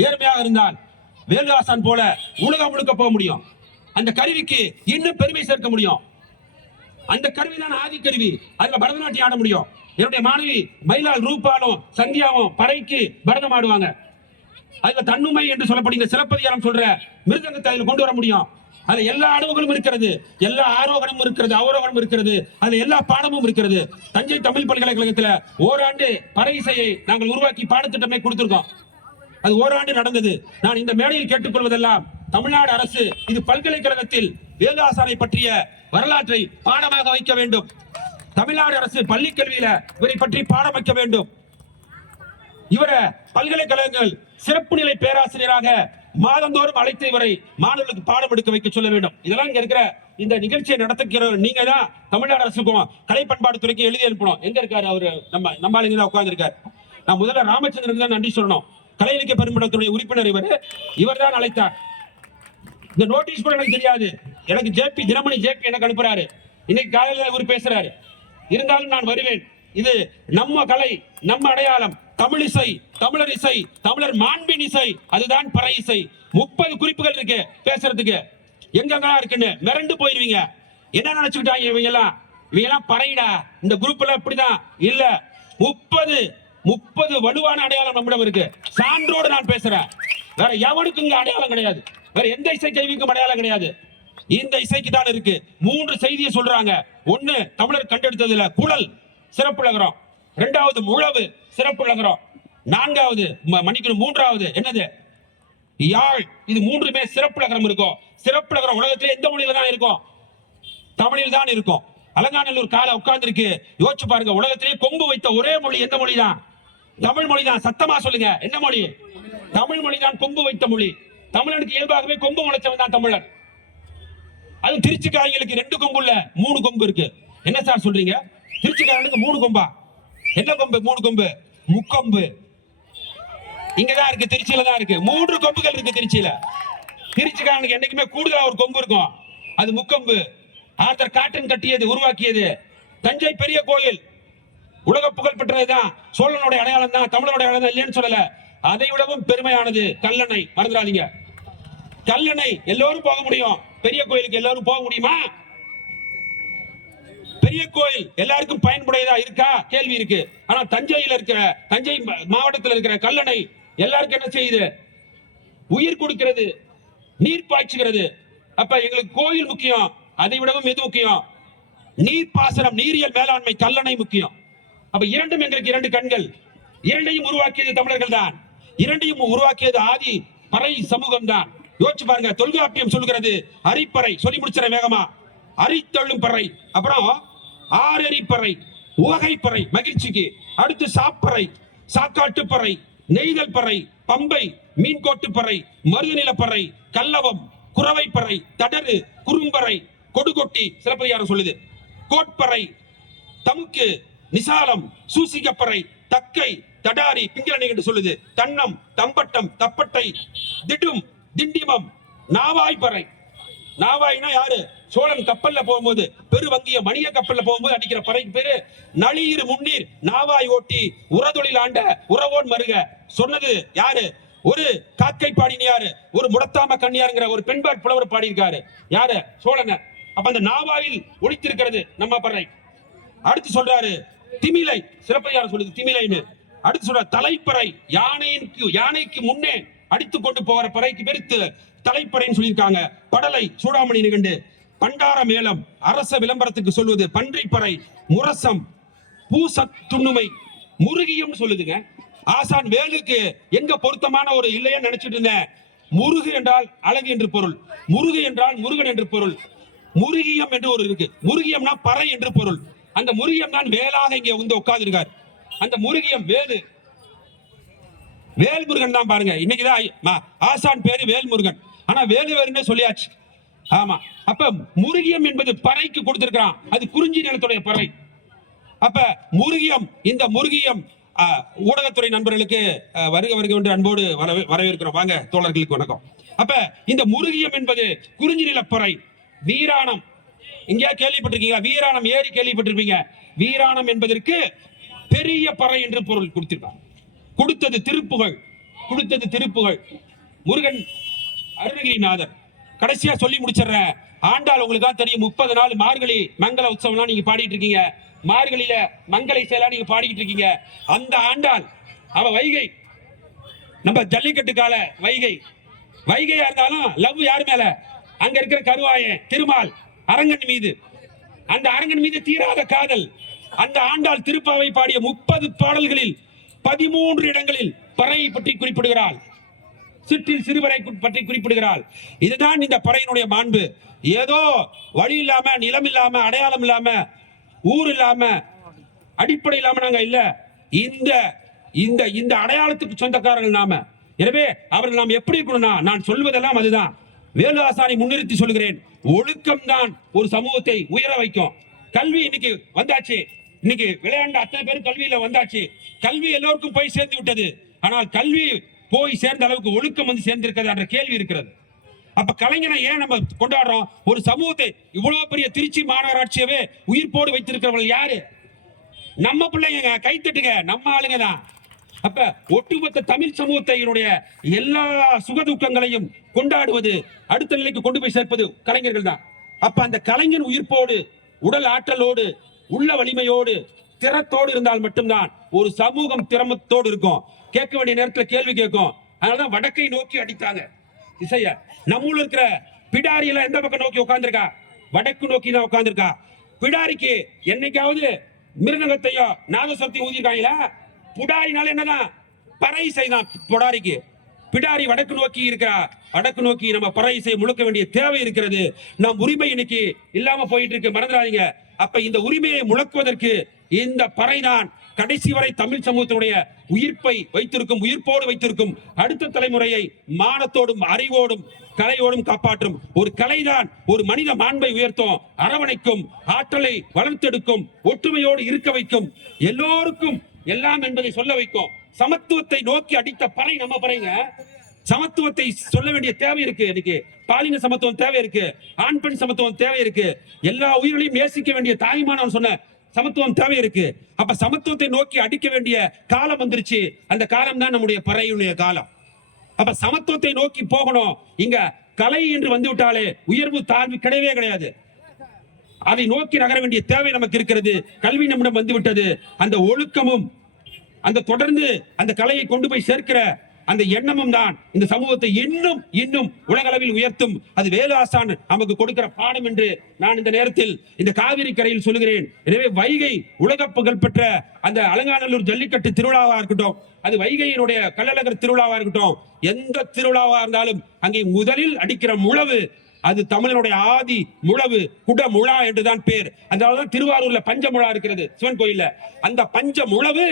நேர்மையாக இருந்தால் வேலுதாசன் போல உலகம் முழுக்க போக முடியும். அந்த கருவிக்கு இன்னும் பெருமை சேர்க்க முடியும். அந்த கருவி தான் ஆதி கருவி. அதுல பரதநாட்டியம் ஆட முடியும். என்னுடைய மாணவி மயிலால் ரூபாலும் சந்தியாவும் படைக்கு பரதம் ஆடுவாங்க. அதுல தன்னுமை என்று சொல்லப்படுகிற சிலப்பதிகாரம் சொல்ற மிருதங்கத்தை அதில் கொண்டு வர முடியும். அதுல எல்லா அனுபவங்களும் இருக்கிறது. எல்லா ஆரோகணமும் இருக்கிறது அவரோகணம் இருக்கிறது. அதுல எல்லா பாடமும் இருக்கிறது. தஞ்சை தமிழ் பல்கலைக்கழகத்துல ஓராண்டு பறை இசையை நாங்கள் உருவாக்கி பாடத்திட்டமே கொடுத்திருக்கோம். அது ஓராண்டு நடந்தது. நான் இந்த மேடையில் கேட்டுக்கொள்வதெல்லாம் தமிழ்நாடு அரசு இது பல்கலைக்கழகத்தில் வேலுதாசனை பற்றிய வரலாற்றை பாடமாக வைக்க வேண்டும். தமிழ்நாடு அரசு பள்ளி கல்வியில இவரை பற்றி பாடம் வைக்க வேண்டும். இவரை பல்கலைக்கழகங்கள் சிறப்பு நிலை பேராசிரியராக மாதந்தோறும் அழைத்து இவரை மாணவர்களுக்கு பாடம் எடுக்க வைக்க சொல்ல வேண்டும். இதெல்லாம் இங்க இருக்கிற இந்த நிகழ்ச்சியை நடத்துகிற நீங்க தான் தமிழ்நாடு அரசுக்கும் கலை பண்பாடு துறைக்கு எழுதி அனுப்பணும். எங்க இருக்காரு அவரு? நம்ம நம்ம ஆளுங்க தான் நான் முதல்ல ராமச்சந்திரனுக்கு தான் நன்றி சொல்லணும். கலை இலக்கிய பெரும்படத்துடைய உறுப்பினர் இவர். இவர் தான் அழைத்தார். இந்த நோட்டீஸ் கூட எனக்கு தெரியாது. எனக்கு ஜேபி தினமணி ஜேபி எனக்கு அனுப்புறாரு. இன்னைக்கு காலையில் இவர் பேசுறாரு. இருந்தாலும் நான் வருவேன். இது நம்ம கலை நம்ம அடையாளம். தமிழ் இசை தமிழர் இசை தமிழர் மாண்பின் இசை அதுதான் பற இசை. முப்பது குறிப்புகள் இருக்கு பேசுறதுக்கு. எங்கெல்லாம் இருக்குன்னு மிரண்டு போயிருவீங்க. என்ன நினைச்சுக்கிட்டாங்க இவங்க எல்லாம்? இவங்க எல்லாம் பறையிடா? இந்த குரூப் எல்லாம் இப்படிதான்? இல்ல. முப்பது முப்பது வலுவான அடையாளம் நம்மிடம் இருக்கு. சான்றோடு நான் பேசுறேன். வேற எவனுக்கும் இங்க அடையாளம் கிடையாது. வேற எந்த இசை கைவிக்கும் அடையாளம் கிடையாது. இந்த இசைக்கு தான் இருக்கு. மூன்று செய்தியை சொல்றாங்க. ஒண்ணு தமிழர் கண்டெடுத்ததுல குழல் சிறப்புலகிறோம் இரண்டாவது முழவு சிறப்புலகிறோம் நான்காவது ம- மன்னிக்கணும் மூன்றாவது என்னது? யாழ். இது மூன்றுமே சிறப்புலகரம் இருக்கும். சிறப்புலகரம் உலகத்திலே எந்த மொழியில தான் இருக்கும்? தமிழில் தான் இருக்கும். அலங்காநல்லூர் காலை உட்கார்ந்து இருக்கு யோசிச்சு பாருங்க உலகத்திலே கொம்பு வைத்த ஒரே மொழி எந்த மொழி தான் தமிழ் மொழி தான் சத்தமா சொல்லுங்க. என்ன மொழி? தமிழ் மொழி தான் கொம்பு வைத்த மொழி. தமிழனுக்கு இயல்பாகவே கொம்பு முளைச்சவன் தான் தமிழன். அது திருச்சிக்காரங்களுக்கு ரெண்டு கொம்பு இல்ல மூணு கொம்பு இருக்கு. என்ன சார் சொல்றீங்க? திருச்சிக்காரனுக்கு மூணு கொம்பா? என்ன கொம்பு? மூணு கொம்பு. முக்கொம்பு. இங்கதான் இருக்கு திருச்சியில தான் இருக்கு. மூன்று கொம்புகள் இருக்கு திருச்சியில. திருச்சிக்காரனுக்கு என்னைக்குமே கூடுதலா ஒரு கொம்பு இருக்கும். அது முக்கொம்பு. ஆர்த்தர் காட்டன் கட்டியது உருவாக்கியது. தஞ்சை பெரிய கோயில். உலக புகழ் பெற்றதுதான். சோழனுடைய அடையாளம் தான் தமிழனுடைய அடையாளம் தான் இல்லைன்னு சொல்லல. அதை விடவும் பெருமையானது கல்லணை. மறந்துடாதீங்க. கல்லணை எல்லோரும் போக முடியும். பெரிய கோயிலுக்கு எல்லாரும் போக முடியுமா? பெரிய கோயில் எல்லாருக்கும் பயன்புடையதா இருக்கா? கேள்வி இருக்கு. ஆனா தஞ்சையில இருக்கிற தஞ்சை மா- மாவட்டத்தில் இருக்கிற கல்லணை எல்லாருக்கும் என்ன செய்யுது? உயிர் கொடுக்கிறது நீர் பாய்ச்சுகிறது. அப்ப எங்களுக்கு கோயில் முக்கியம் அதை விடவும் எது முக்கியம்? நீர் பாசனம் நீரியல் மேலாண்மை கல்லணை முக்கியம். அப்ப இரண்டும் எங்களுக்கு இரண்டு கண்கள். இரண்டையும் உருவாக்கியது தமிழர்கள் தான் இரண்டையும் உருவாக்கியது ஆதி பறை சமூகம் தான் யோசிச்சு பாருங்க தொல்காப்பியம் சொல்கிறது அரிப்பறை. சொல்லி முடிச்சிட வேகமா. அரித்தள்ளும் பறை. அப்புறம் ஆறறிப்பறை உவகைப்பறை மகிழ்ச்சிக்கு. அடுத்து சாப்பறை சாக்காட்டுப்பறை நெய்தல் பறை பம்பை மீன்கோட்டு பறை மருதநிலப்பறை கல்லவம் குறவைப்பறை தடரு குறும்பறை கொடுகொட்டி சிலப்பதிகாரம் சொல்லுது. கோட்பறை தமுக்கு நிசாலம் சூசிகப்பறை தக்கை தடாரி பிங்களணி என்று சொல்லுது. தன்னம் தம்பட்டம் தப்பட்டை திடும் திண்டிமம் நாவாய்ப்பறை. நாவாய்னா யாரு? சோழன் கப்பல்ல போகும்போது பெரு வங்கிய மணிய கப்பல்ல போகும்போது அடிக்கிற பறைக்கு பேரு நளியிரு முன்னீர் நாவாய் ஓட்டி உரதொழில் ஆண்ட உறவோன் மருக. சொன்னது யாரு? ஒரு காக்கை பாடினியாரு ஒரு முடத்தாம கண்ணியாருங்கிற ஒரு பெண்பாட் புலவர் பாடியிருக்காரு. யாரு? சோழனர் அப்ப அந்த நாவாயில் ஒழித்திருக்கிறது நம்ம பறை. அடுத்து சொல்றாரு திமிலை சிறப்பையார் சொல்லுது திமிலைன்னு. அடுத்து சொல்ற தலைப்பறை யானைக்கு யானைக்கு முன்னே அடித்து கொண்டு போகிற பறைக்கு பெருத்து தலைப்பறைன்னு சொல்லியிருக்காங்க. படலை சூடாமணி நிகண்டு பண்டார மேளம் அரச விளம்பரத்துக்கு சொல்வது பன்றிப்பறை முரசம் பூசத் துண்ணுமை முருகியம் சொல்லுதுங்க. ஆசான் வேலுக்கு எங்க பொருத்தமான ஒரு இல்லையா நினைச்சிட்டு இருந்தேன். முருகு என்றால் அழகு என்று பொருள். முருகு என்றால் முருகன் என்று பொருள். முருகியம் என்று ஒரு இருக்கு. முருகியம்னா பறை என்று பொருள். அந்த முருகியம் தான் வேலாக இங்க வந்து உட்கார்ந்துருக்கார். அந்த முருகியம் வேலு. வேல்முருகன் தான் பாருங்க. இன்னைக்குதான் ஆசான் பேரு வேல்முருகன். ஆனா வேலு வேறுமே சொல்லியாச்சு. ஆமா. அப்ப முருகியம் என்பது பறைக்கு கொடுத்திருக்கிறான். அது குறிஞ்சி நிலத்துடைய பறை. அப்ப முருகியம் இந்த முருகியம் ஊடகத்துறை நண்பர்களுக்கு வருக வருக என்று அன்போடு வரவே- வரவேற்கிறோம். வாங்க தோழர்களுக்கு வணக்கம். அப்ப இந்த முருகியம் என்பது குறிஞ்சி நிலப்பறை. வீராணம் எங்கேயா கேள்விப்பட்டிருக்கீங்களா? வீராணம் ஏறி கேள்விப்பட்டிருப்பீங்க. வீராணம் என்பதற்கு பெரிய பறை என்று பொருள் கொடுத்திருக்காங்க கொடுத்தது திருப்புகழ். கொடுத்தது திருப்புகள் முருகன் அருணகிரிநாதர். கடைசியா சொல்லி முடிச்சிடுறேன். ஆண்டாள் உங்களுக்கு தான் தெரியும். முப்பது நாள் மார்கழி மங்கள உற்சவம்லாம் நீங்க பாடிட்டு இருக்கீங்க. மார்கழியில மங்கள இசையெல்லாம் நீங்க பாடிக்கிட்டு இருக்கீங்க. அந்த ஆண்டாள் அவ வைகை. நம்ம ஜல்லிக்கட்டு கால வைகை. வைகையா இருந்தாலும் லவ் யார் மேல? அங்க இருக்கிற கருவாயன் திருமால். அரங்கன் மீது. அந்த அரங்கன் மீது தீராத காதல். அந்த ஆண்டாள் திருப்பாவை பாடிய முப்பது பாடல்களில் பதிமூன்று இடங்களில் பறையை பற்றி குறிப்பிடுகிறாள். சிற்றில் சிறுவரை பற்றி குறிப்பிடுகிறாள். இதுதான் இந்த பறையினுடைய மாண்பு. ஏதோ வழி இல்லாம நிலம் இல்லாம அடையாளம் இல்லாம ஊர் இல்லாம அடிப்படை இல்லாம நாங்க இல்ல. இந்த இந்த இந்த அடையாளத்துக்கு சொந்தக்காரர்கள் நாம. எனவே அவர்கள் நாம் எப்படி இருக்கணும்னா நான் சொல்வதெல்லாம் அதுதான். வேலு முன்னிறுத்தி சொல்கிறேன் ஒழுக்கம் தான் ஒரு சமூகத்தை உயர வைக்கும். கல்வி இன்னைக்கு வந்தாச்சு. இன்னைக்கு விளையாண்ட அத்தனை பேரும் கல்வியில வந்தாச்சு. கல்வி எல்லோருக்கும் போய் சேர்ந்து விட்டது. ஆனால் கல்வி போய் சேர்ந்த அளவுக்கு ஒழுக்கம் வந்து சேர்ந்திருக்கிறது என்ற கேள்வி இருக்கிறது. அப்ப கலைஞரை ஏன் நம்ம கொண்டாடுறோம்? ஒரு சமூகத்தை இவ்வளவு பெரிய திருச்சி மாநகராட்சியவே உயிர்ப்போடு வைத்திருக்கிறவர்கள் யாரு? நம்ம பிள்ளைங்க கைத்தட்டுங்க. நம்ம ஆளுங்க தான் அப்ப ஒட்டுமொத்த தமிழ் சமூகத்தினுடைய எல்லா சுகதுக்கங்களையும் கொண்டாடுவது அடுத்த நிலைக்கு கொண்டு போய் சேர்ப்பது கலைஞர்கள் தான். அப்ப அந்த கலைஞன் உயிர்ப்போடு உடல் ஆற்றலோடு உள்ள வலிமையோடு திறத்தோடு இருந்தால் மட்டும்தான் ஒரு சமூகம் திறமத்தோடு இருக்கும். கேட்க வேண்டிய நேரத்தில் கேள்வி கேட்கும். அதனாலதான் வடக்கை நோக்கி அடித்தாங்க. இசைய நம்மூல இருக்கிற பிடாரி எந்த பக்கம் நோக்கி உட்காந்துருக்கா வடக்கு நோக்கி தான் உட்காந்துருக்கா பிடாரிக்கு என்னைக்காவது மிருதங்கத்தையோ நாதஸ்வரத்தையும் ஊதிருக்காங்களா புடாரினால என்னதான்? பறை இசை தான் புடாரிக்கு. பிடாரி வடக்கு நோக்கி இருக்கிறார். வடக்கு நோக்கி நம்ம பறை இசை முழுக்க வேண்டிய தேவை இருக்கிறது. நம் உரிமை இன்னைக்கு இல்லாம போயிட்டு இருக்கு. மறந்துடாதீங்க. அப்ப இந்த உரிமையை முழக்குவதற்கு இந்த பறைதான் கடைசி வரை தமிழ் சமூகத்தினுடைய உயிர்ப்பை வைத்திருக்கும் உயிர்ப்போடு வைத்திருக்கும் அடுத்த தலைமுறையை மானத்தோடும் அறிவோடும் கலையோடும் காப்பாற்றும். ஒரு கலைதான் ஒரு மனித மாண்பை உயர்த்தும் அரவணைக்கும் ஆற்றலை வளர்த்தெடுக்கும் ஒற்றுமையோடு இருக்க வைக்கும். எல்லோருக்கும் எல்லாம் என்பதை சொல்ல வைக்கும். சமத்துவத்தை நோக்கி அடித்த பறை நம்ம பறைங்க. சமத்துவத்தை சொல்ல வேண்டிய தேவை இருக்கு எனக்கு பாலின சமத்துவம் தேவை இருக்கு. ஆண் பெண் சமத்துவம் தேவை இருக்கு. எல்லா உயிர்களையும் நேசிக்க வேண்டிய தாய்மானவன் சொன்ன சமத்துவம் தேவை இருக்கு. அப்ப சமத்துவத்தை நோக்கி அடிக்க வேண்டிய காலம் வந்துருச்சு. அந்த காலம் தான் நம்முடைய பறையுடைய காலம். அப்ப சமத்துவத்தை நோக்கி போகணும். இங்க கலை என்று வந்து விட்டாலே உயர்வு தாழ்வு கிடையவே கிடையாது. அதை நோக்கி நகர வேண்டிய தேவை நமக்கு இருக்கிறது. கல்வி நம்மிடம் வந்து விட்டது அந்த ஒழுக்கமும் அந்த தொடர்ந்து அந்த கலையை கொண்டு போய் சேர்க்கிற அந்த எண்ணமும் தான் இந்த சமூகத்தை இன்னும் இன்னும் உலகளவில் உயர்த்தும். அது வேலு ஆசான் நமக்கு கொடுக்கிற பாடம் என்று நான் இந்த நேரத்தில் இந்த காவிரி கரையில் சொல்லுகிறேன். எனவே வைகை உலக புகழ் பெற்ற அந்த அலங்காநல்லூர் ஜல்லிக்கட்டு திருவிழாவா இருக்கட்டும் அது வைகையினுடைய கள்ளழகர் திருவிழாவா இருக்கட்டும் எந்த திருவிழாவா இருந்தாலும் அங்கே முதலில் அடிக்கிற முழவு அது தமிழனுடைய ஆதி முழவு குட முழா என்றுதான் பேர். அதனாலதான் திருவாரூர்ல பஞ்ச முழா இருக்கிறது சிவன் கோயில்ல. அந்த பஞ்ச முழவு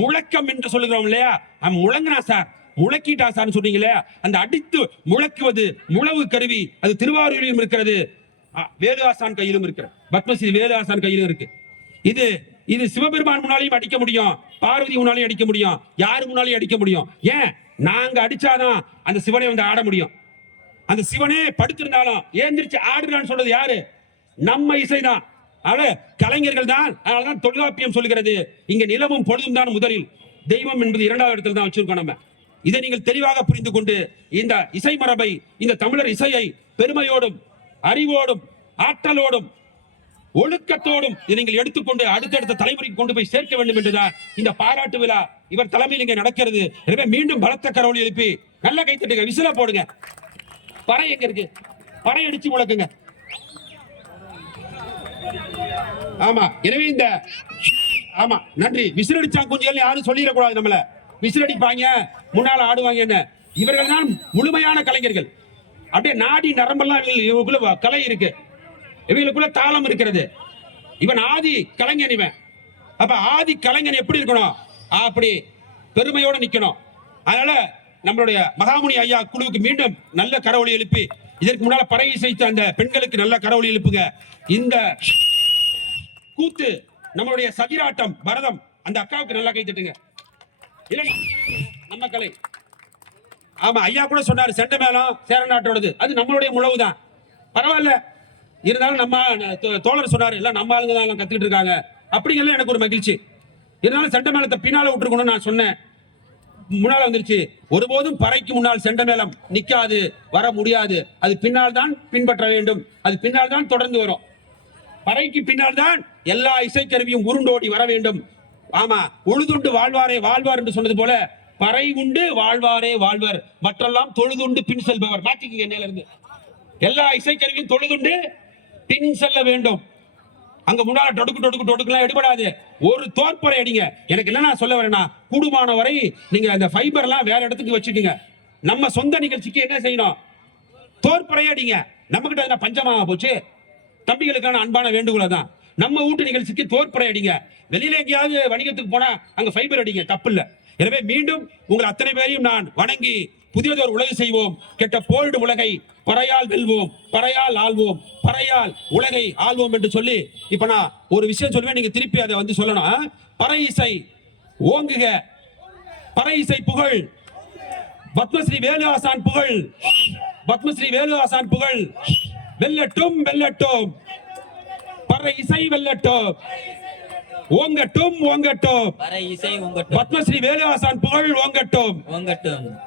முழக்கம் என்று சொல்லுகிறோம் இல்லையா? அவன் முழங்கினா சார் முழக்கிட்டா சார்னு சொன்னீங்களே அந்த அடித்து முழக்குவது முழவு கருவி அது திருவாரூரிலும் இருக்கிறது. வேதாசான் கையிலும் இருக்கிறது. பத்மஸ்ரீ வேதாசான் கையிலும் இருக்கு. இது இது சிவபெருமான் முன்னாலையும் அடிக்க முடியும் பார்வதி முன்னாலையும் அடிக்க முடியும் யாரு முன்னாலையும் அடிக்க முடியும்? ஏன்? நாங்க அடிச்சாதான் அந்த சிவனை வந்து ஆட முடியும். அந்த சிவனே படுத்திருந்தாலும் ஏந்திரிச்சு ஆடுறான்னு சொல்றது யாரு? நம்ம இசைதான். அவ கலைஞர்கள் தான். அதனாலதான் தொல்காப்பியம் சொல்லுகிறது. இங்க நிலமும் பொழுதும் தான் முதலில். தெய்வம் என்பது இரண்டாவது இடத்துல தான் வச்சிருக்கோம் நம்ம. இதை நீங்கள் தெளிவாக புரிந்து கொண்டு இந்த இசை மரபை இந்த தமிழர் இசையை பெருமையோடும் அறிவோடும் ஆற்றலோடும் ஒழுக்கத்தோடும் இதை நீங்கள் எடுத்துக்கொண்டு அடுத்தடுத்த தலைமுறைக்கு கொண்டு போய் சேர்க்க வேண்டும் என்றுதான் இந்த பாராட்டு விழா இவர் தலைமையில் இங்கே நடக்கிறது. எனவே மீண்டும் பலத்த கரவொலி எழுப்பி நல்ல கைத்தட்டுங்க விசில போடுங்க. பறை எங்க இருக்கு? பறை அடிச்சு முழக்குங்க. ஆமா எனவே இந்த ஆமா நன்றி. விசிலடிச்சா குஞ்சுகள் யாரும் சொல்லிடக்கூடாது நம்மள. விசிலடிப்பாங்க முன்னால ஆடுவாங்க என்ன? இவர்கள் தான் முழுமையான கலைஞர்கள். அப்படியே நாடி நரம்பெல்லாம் இவங்களுக்குள்ள கலை இருக்கு. இவங்களுக்குள்ள தாளம் இருக்கிறது. இவன் ஆதி கலைஞன் இவன். அப்ப ஆதி கலைஞன் எப்படி இருக்கணும்? அப்படி பெருமையோட நிக்கணும். அதனால நம்மளுடைய மகாமுனி ஐயா குழுவுக்கு மீண்டும் நல்ல கரவொலி எழுப்பி இதற்கு முன்னால பறை இசைத்த அந்த பெண்களுக்கு நல்ல கரவொலி எழுப்புங்க இந்த கூத்து நம்மளுடைய சதிராட்டம் பரதம் அந்த அக்காவுக்கு நல்லா கை தட்டுங்க. நம்ம கலை. ஆமா ஐயா கூட சொன்னாரு செண்ட மேளம் சேர நாட்டோடது அது நம்மளுடைய உழவு தான் பரவாயில்ல. இருந்தாலும் நம்ம தோ- தோழர் சொன்னாரு எல்லாம் நம்ம ஆளுங்க தான் எல்லாம் கத்துக்கிட்டு இருக்காங்க. அப்படிங்கிறது எனக்கு ஒரு மகிழ்ச்சி. இருந்தாலும் சண்டை மேளத்தை பின்னால விட்டுருக்கணும்னு நான் சொன்னேன். முன்னால் வந்துருச்சு. ஒருபோதும் பறைக்கு முன்னால் செண்ட நிலம் நிக்காது வர முடியாது. அது பின்னால் தான் பின்பற்ற வேண்டும். அது பின்னால் தான் தொடர்ந்து வரும். பறைக்கு பின்னால் தான் எல்லா இசைக்கருவியும் உருண்டோடி வர வேண்டும். ஆமா உழுதுண்டு வாழ்வாரே வாழ்வார் என்று சொன்னது போல பறை உண்டு வாழ்வாரே வாழ்வர். மற்றெல்லாம் தொழுதுண்டு பின் செல்பவர். மாத்திக்கங்க என்னையில இருந்து எல்லா இசைக்கருவியும் தொழுதுண்டு பின் செல்ல வேண்டும். அங்க முன்னால டொடுக்கு டொடுக்கு டொடுக்குலாம் எடுபடாது. ஒரு தோற்பரை அடிங்க. எனக்கு என்ன நான் சொல்ல வரேன்னா கூடுமான வரை நீங்க அந்த ஃபைபர்லாம் வேற இடத்துக்கு வச்சுக்கீங்க. நம்ம சொந்த நிகழ்ச்சிக்கு என்ன செய்யணும்? தோற்பரை அடிங்க. நம்ம கிட்ட என்ன பஞ்சமாக போச்சு? தம்பிகளுக்கான அன்பான வேண்டுகோளை தான் நம்ம வீட்டு நிகழ்ச்சிக்கு தோற்பரை அடிங்க. வெளியில எங்கேயாவது வணிகத்துக்கு போனா அங்க ஃபைபர் அடிங்க. தப்பு இல்லை. எனவே மீண்டும் உங்கள் அத்தனை பேரையும் நான் வணங்கி புதியதொரு உலகு செய்வோம். கெட்ட போல்டு உலகை பறையால் வெல்வோம். பறையால் ஆள்வோம். பறையால் உலகை ஆள்வோம் என்று சொல்லி இப்ப நான் ஒரு விஷயம் சொல்லுவேன் நீங்க திருப்பி அதை வந்து சொல்லணும். பறை இசை ஓங்குக. பறை இசை புகழ். பத்மஸ்ரீ வேலு ஆசான் புகழ். பத்மஸ்ரீ வேலு ஆசான் புகழ். வெல்லட்டும் வெல்லட்டும். பறை இசை வெல்லட்டும். ஓங்கட்டும் ஓங்கட்டும். இசை பத்மஸ்ரீ வேலு ஆசான் புகழ் ஓங்கட்டும். உங்கட்டும்